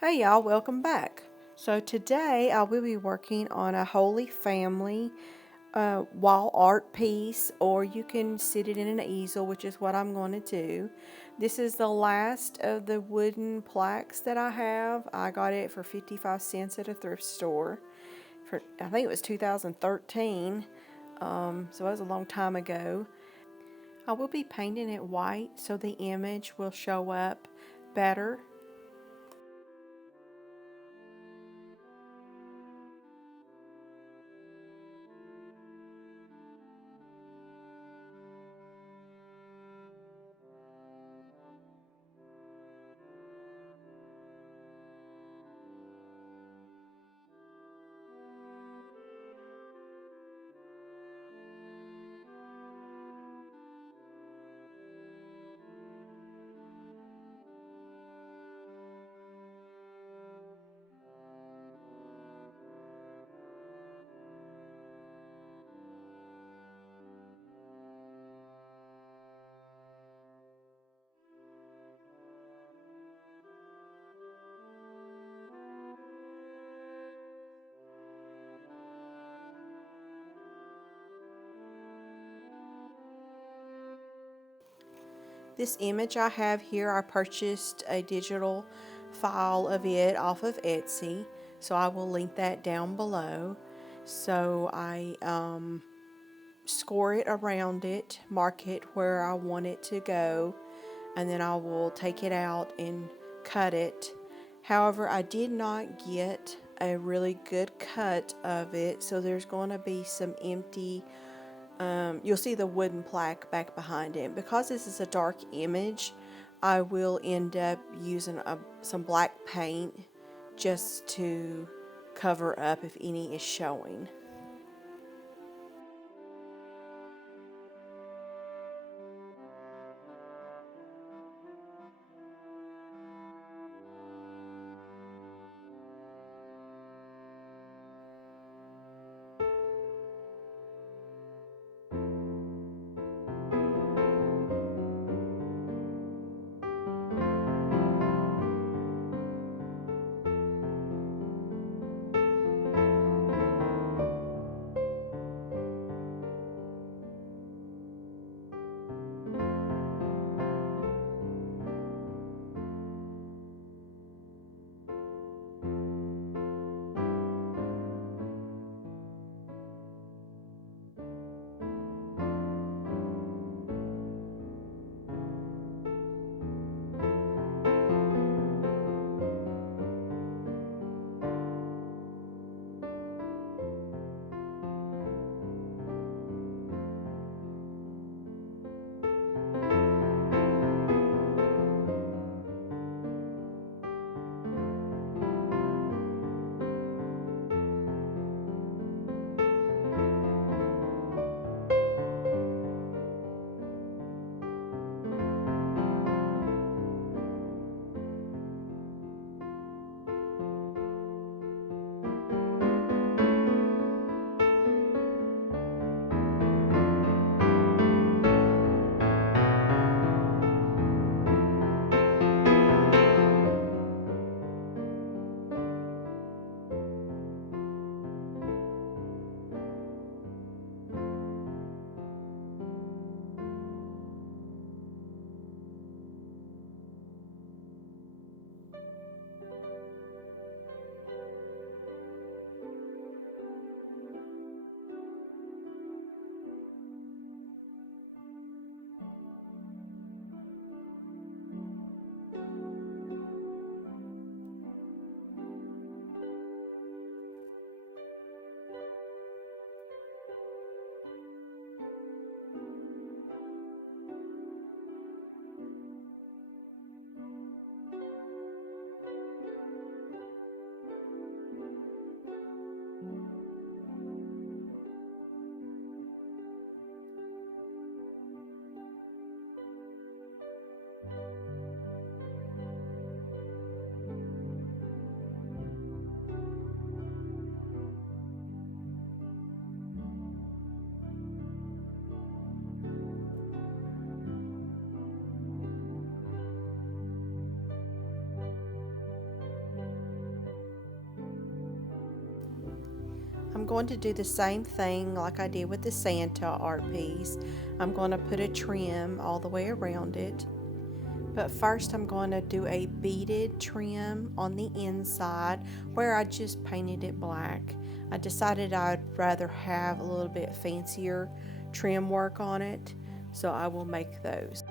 Hey y'all, welcome back. So today I will be working on a Holy Family wall art piece, or you can sit it in an easel, which is what I'm going to do. This is the last of the wooden plaques that I have. I got it for 55 cents at a thrift store. I think it was 2013, so it was a long time ago. I will be painting it white so the image will show up better. This image I have here, I purchased a digital file of it off of Etsy, so I will link that down below. So I score it around it, mark it where I want it to go, and then I will take it out and cut it. However, I did not get a really good cut of it, so there's going to be some empty. You'll see the wooden plaque back behind it. Because this is a dark image, I will end up using some black paint just to cover up if any is showing. going to do the same thing like I did with the Santa art piece. I'm going to put a trim all the way around it. But first I'm going to do a beaded trim on the inside where I just painted it black. I decided I'd rather have a little bit fancier trim work on it, so I will make those.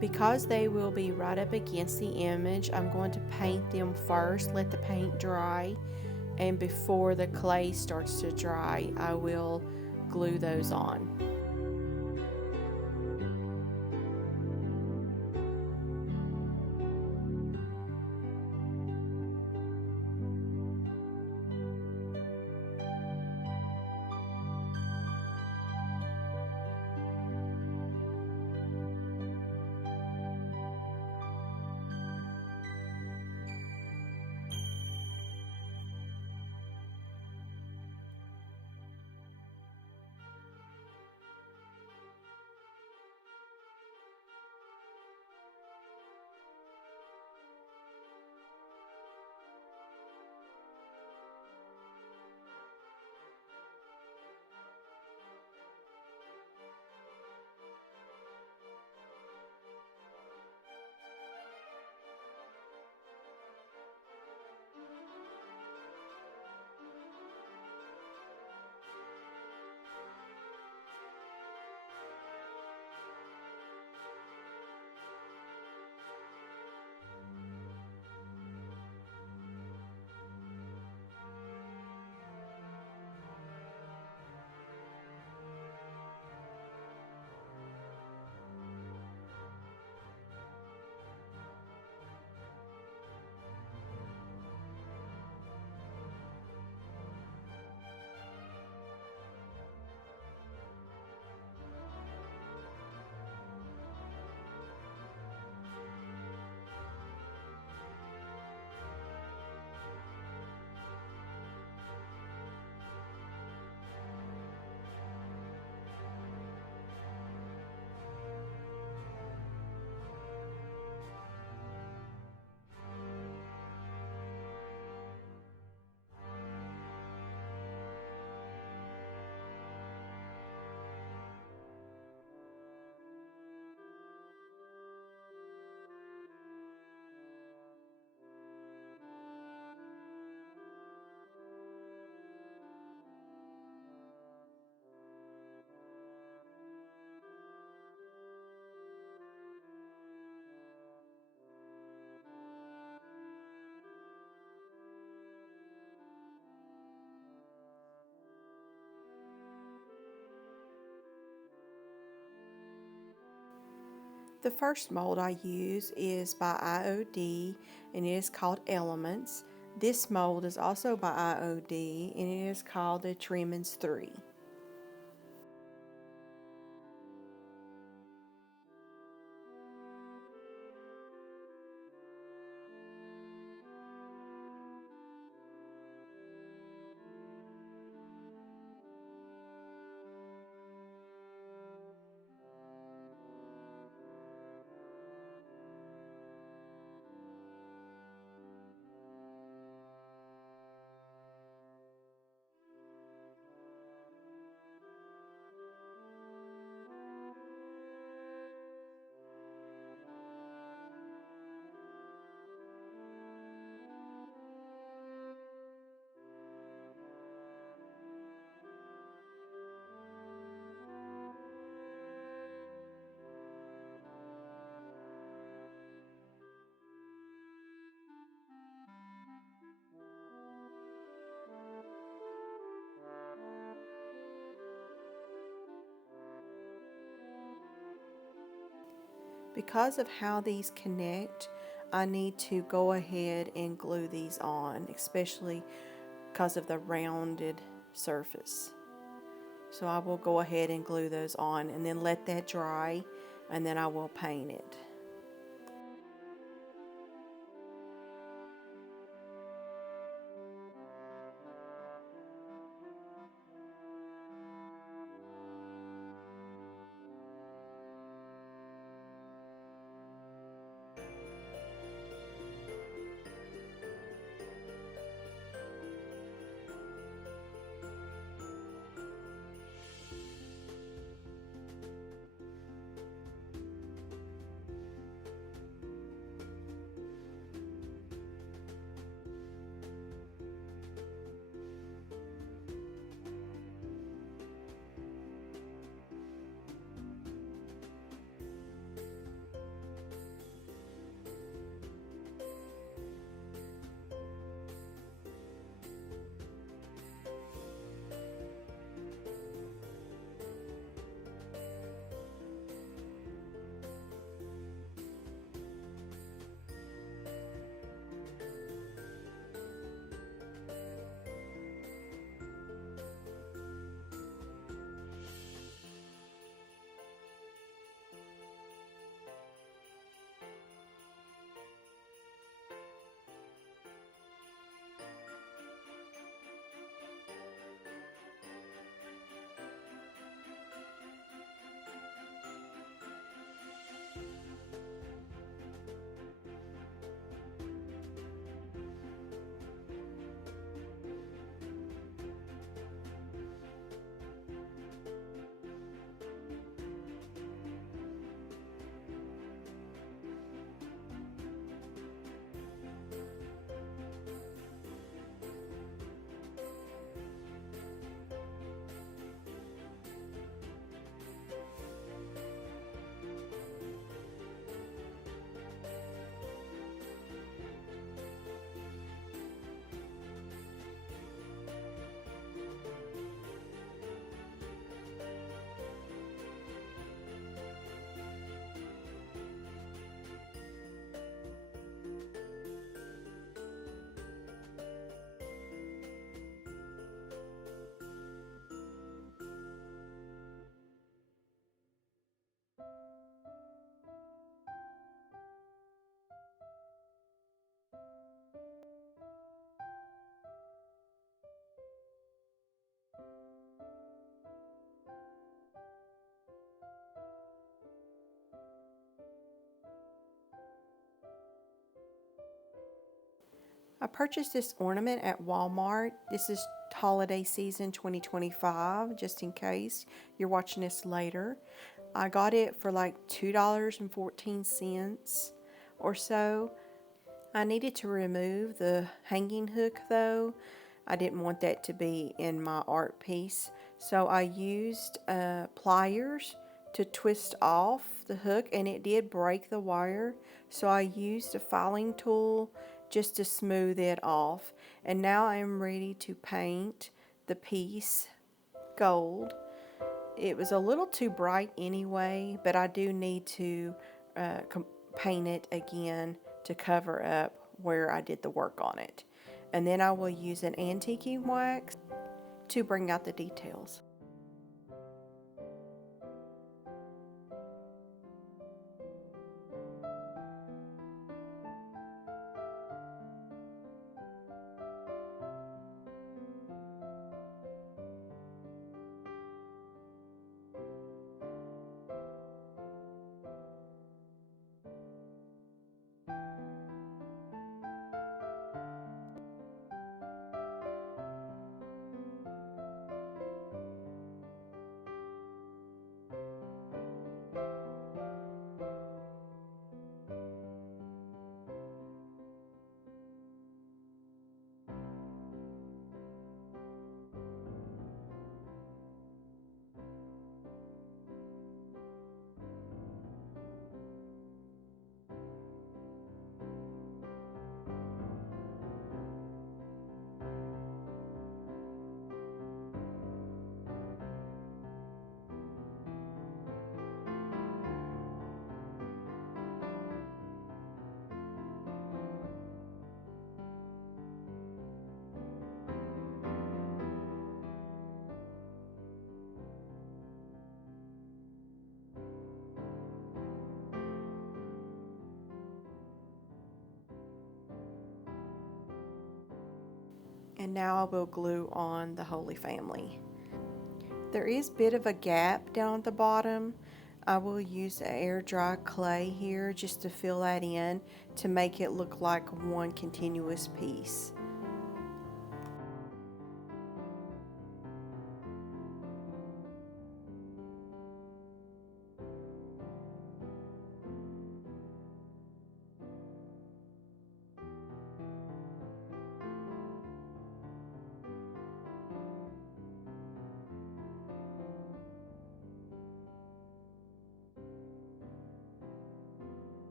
Because they will be right up against the image, I'm going to paint them first, let the paint dry, and before the clay starts to dry, I will glue those on. The first mold I use is by IOD and it is called Elements. This mold is also by IOD and it is called the Trimmings 3. Because of how these connect, I need to go ahead and glue these on, especially because of the rounded surface. So I will go ahead and glue those on and then let that dry, and then I will paint it. I purchased this ornament at Walmart. This is holiday season 2025, just in case you're watching this later. I got it for like $2.14 or so. I needed to remove the hanging hook though. I didn't want that to be in my art piece. So I used pliers to twist off the hook, and it did break the wire. So I used a filing tool just to smooth it off. And now I'm ready to paint the piece gold. It was a little too bright anyway, but I do need to paint it again to cover up where I did the work on it. And then I will use an antiquing wax to bring out the details. And now I will glue on the Holy Family. There is a bit of a gap down at the bottom. I will use air dry clay here just to fill that in to make it look like one continuous piece.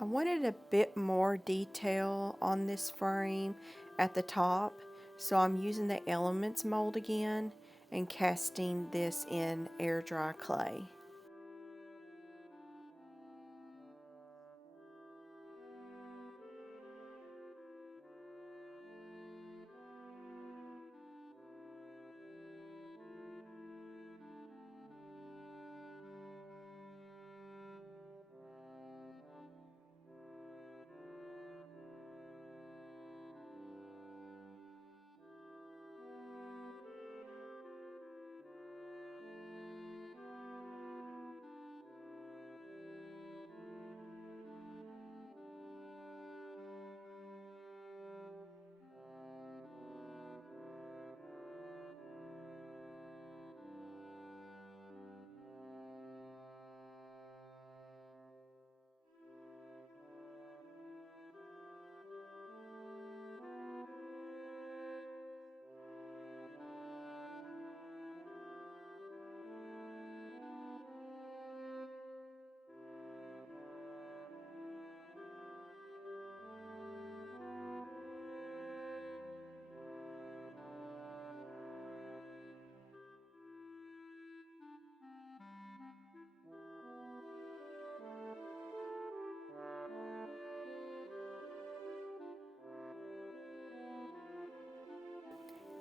I wanted a bit more detail on this frame at the top, so I'm using the Elements mold again and casting this in air dry clay.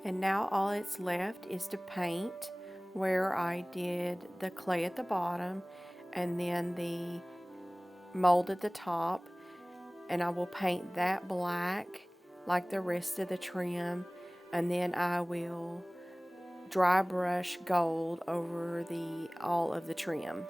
And now all it's left is to paint where I did the clay at the bottom and then the mold at the top, and I will paint that black like the rest of the trim, and then I will dry brush gold over the all of the trim.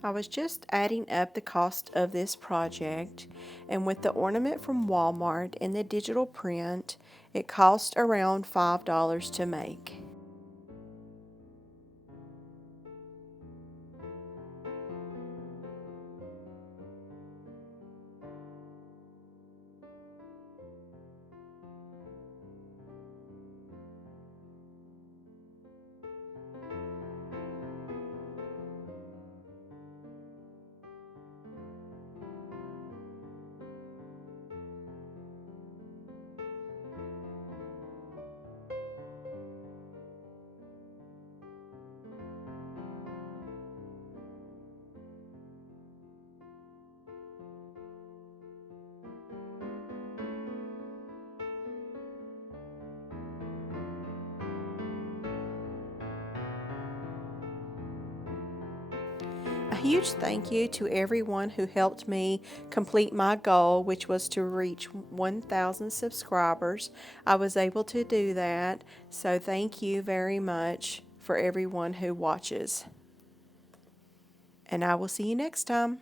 I was just adding up the cost of this project, and with the ornament from Walmart and the digital print, it cost around $5 to make. huge thank you to everyone who helped me complete my goal, which was to reach 1,000 subscribers. I was able to do that, so thank you very much for everyone who watches. And I will see you next time.